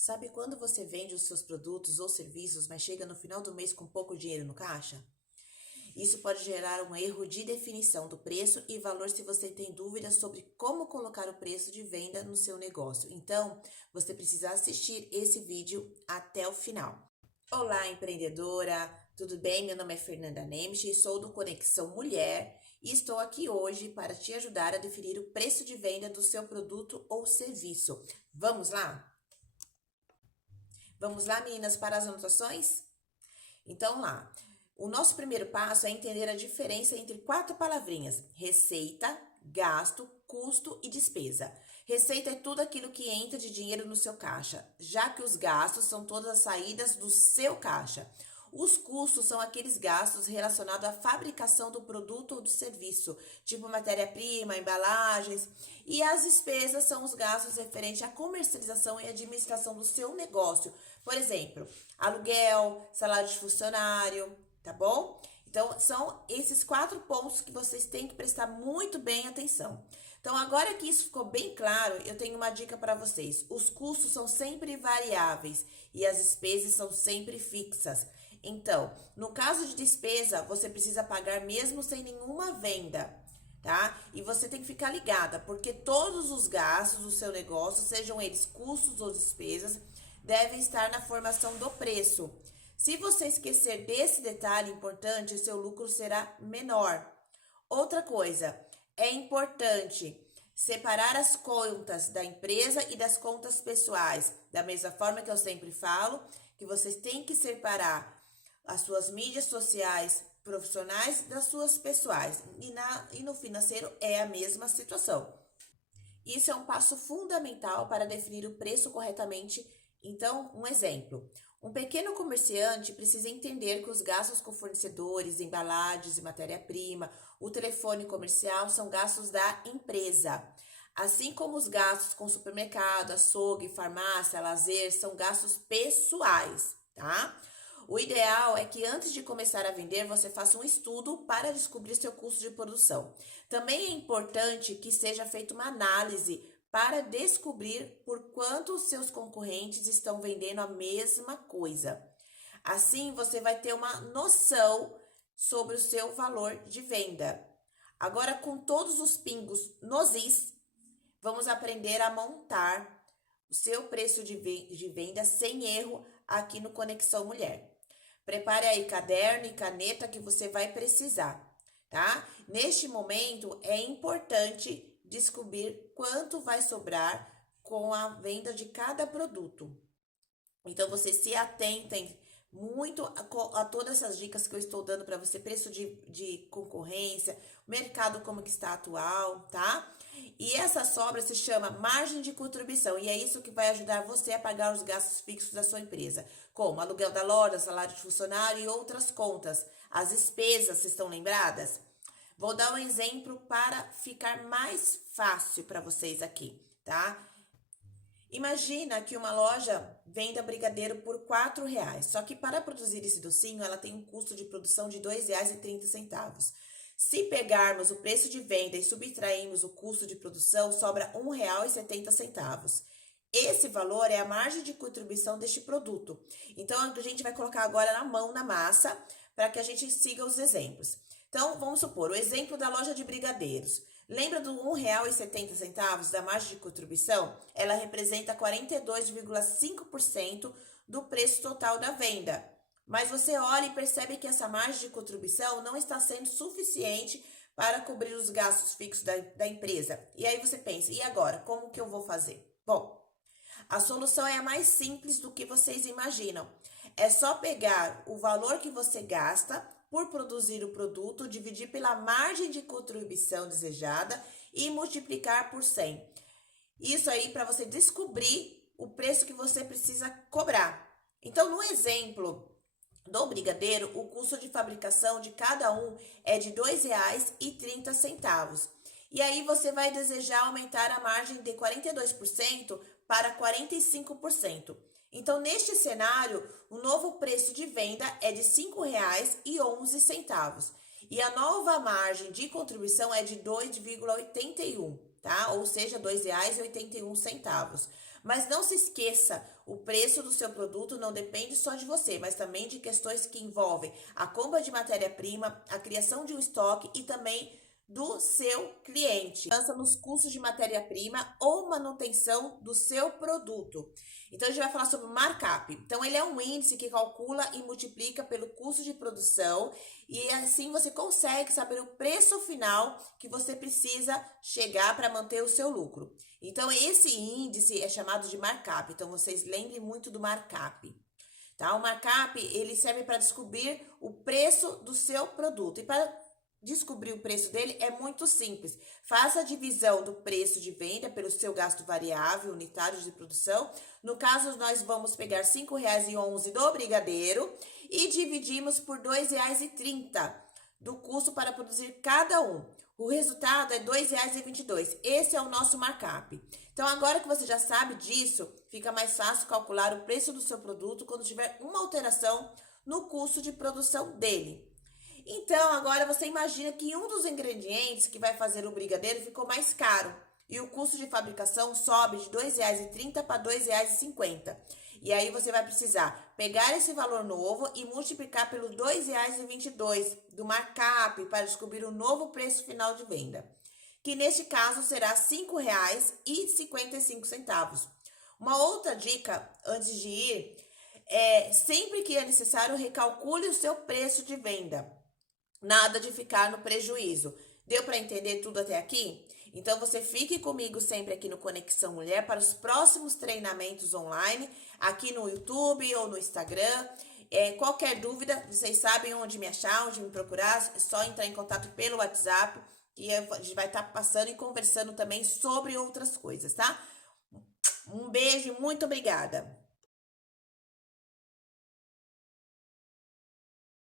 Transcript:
Sabe quando você vende os seus produtos ou serviços, mas chega no final do mês com pouco dinheiro no caixa? Isso pode gerar um erro de definição do preço e valor se você tem dúvidas sobre como colocar o preço de venda no seu negócio. Então, você precisa assistir esse vídeo até o final. Olá, empreendedora! Tudo bem? Meu nome é Fernanda Nemich e sou do Conexão Mulher e estou aqui hoje para te ajudar a definir o preço de venda do seu produto ou serviço. Vamos lá? Vamos lá, meninas, para as anotações? Então, lá. O nosso primeiro passo é entender a diferença entre quatro palavrinhas: receita, gasto, custo e despesa. Receita é tudo aquilo que entra de dinheiro no seu caixa, já que os gastos são todas as saídas do seu caixa. Os custos são aqueles gastos relacionados à fabricação do produto ou do serviço, tipo matéria-prima, embalagens. E as despesas são os gastos referentes à comercialização e administração do seu negócio. Por exemplo, aluguel, salário de funcionário, tá bom? Então, são esses quatro pontos que vocês têm que prestar muito bem atenção. Então, agora que isso ficou bem claro, eu tenho uma dica para vocês. Os custos são sempre variáveis e as despesas são sempre fixas. Então, no caso de despesa, você precisa pagar mesmo sem nenhuma venda, tá? E você tem que ficar ligada, porque todos os gastos do seu negócio, sejam eles custos ou despesas, devem estar na formação do preço. Se você esquecer desse detalhe importante, o seu lucro será menor. Outra coisa, é importante separar as contas da empresa e das contas pessoais. Da mesma forma que eu sempre falo, que vocês têm que separar as suas mídias sociais profissionais das suas pessoais. E no financeiro é a mesma situação. Isso é um passo fundamental para definir o preço corretamente. Então, um exemplo. Um pequeno comerciante precisa entender que os gastos com fornecedores, embalagens e matéria-prima, o telefone comercial são gastos da empresa. Assim como os gastos com supermercado, açougue, farmácia, lazer são gastos pessoais, tá? O ideal é que antes de começar a vender, você faça um estudo para descobrir seu custo de produção. Também é importante que seja feita uma análise para descobrir por quanto seus concorrentes estão vendendo a mesma coisa. Assim, você vai ter uma noção sobre o seu valor de venda. Agora, com todos os pingos nos is, vamos aprender a montar o seu preço de venda sem erro aqui no Conexão Mulher. Prepare aí caderno e caneta que você vai precisar, tá? Neste momento, é importante descobrir quanto vai sobrar com a venda de cada produto. Então, você se atentem muito a todas essas dicas que eu estou dando para você, preço de concorrência, mercado como que está atual, tá? E essa sobra se chama margem de contribuição e é isso que vai ajudar você a pagar os gastos fixos da sua empresa, como aluguel da loja, salário de funcionário e outras contas. As despesas, vocês estão lembradas? Vou dar um exemplo para ficar mais fácil para vocês aqui, tá? Imagina que uma loja venda brigadeiro por R$ 4, só que para produzir esse docinho, ela tem um custo de produção de R$ 2,30. Se pegarmos o preço de venda e subtrairmos o custo de produção, sobra R$ 1,70. Esse valor é a margem de contribuição deste produto. Então, a gente vai colocar agora na mão, na massa, para que a gente siga os exemplos. Então, vamos supor, o exemplo da loja de brigadeiros. Lembra do R$ 1,70 da margem de contribuição? Ela representa 42,5% do preço total da venda. Mas você olha e percebe que essa margem de contribuição não está sendo suficiente para cobrir os gastos fixos da empresa. E aí você pensa, e agora? Como que eu vou fazer? Bom, a solução é a mais simples do que vocês imaginam. É só pegar o valor que você gasta por produzir o produto, dividir pela margem de contribuição desejada e multiplicar por 100. Isso aí para você descobrir o preço que você precisa cobrar. Então, no exemplo do brigadeiro, o custo de fabricação de cada um é de R$ 2,30. E aí você vai desejar aumentar a margem de 42% para 45%. Então, neste cenário, o novo preço de venda é de R$ 5,11 e a nova margem de contribuição é de 2,81, tá? Ou seja, R$ 2,81. Mas não se esqueça, o preço do seu produto não depende só de você, mas também de questões que envolvem a compra de matéria-prima, a criação de um estoque e também do seu cliente. Lança nos custos de matéria-prima ou manutenção do seu produto. Então, a gente vai falar sobre o markup. Então, ele é um índice que calcula e multiplica pelo custo de produção e assim você consegue saber o preço final que você precisa chegar para manter o seu lucro. Então, esse índice é chamado de markup. Então, vocês lembrem muito do markup. Tá? O markup, ele serve para descobrir o preço do seu produto. E para descobrir o preço dele é muito simples. Faça a divisão do preço de venda pelo seu gasto variável unitário de produção. No caso, nós vamos pegar R$ 5,11 do brigadeiro e dividimos por R$ 2,30 do custo para produzir cada um. O resultado é R$ 2,22. Esse é o nosso markup. Então, agora que você já sabe disso, fica mais fácil calcular o preço do seu produto quando tiver uma alteração no custo de produção dele. Então, agora você imagina que um dos ingredientes que vai fazer o brigadeiro ficou mais caro e o custo de fabricação sobe de R$ 2,30 para R$ 2,50. E aí você vai precisar pegar esse valor novo e multiplicar pelo R$ 2,22 do markup para descobrir o novo preço final de venda, que neste caso será R$ 5,55. Uma outra dica antes de ir é sempre que é necessário recalcule o seu preço de venda. Nada de ficar no prejuízo. Deu para entender tudo até aqui? Então, você fique comigo sempre aqui no Conexão Mulher para os próximos treinamentos online, aqui no YouTube ou no Instagram. Qualquer dúvida, vocês sabem onde me achar, onde me procurar. É só entrar em contato pelo WhatsApp e a gente vai estar passando e conversando também sobre outras coisas, tá? Um beijo e muito obrigada!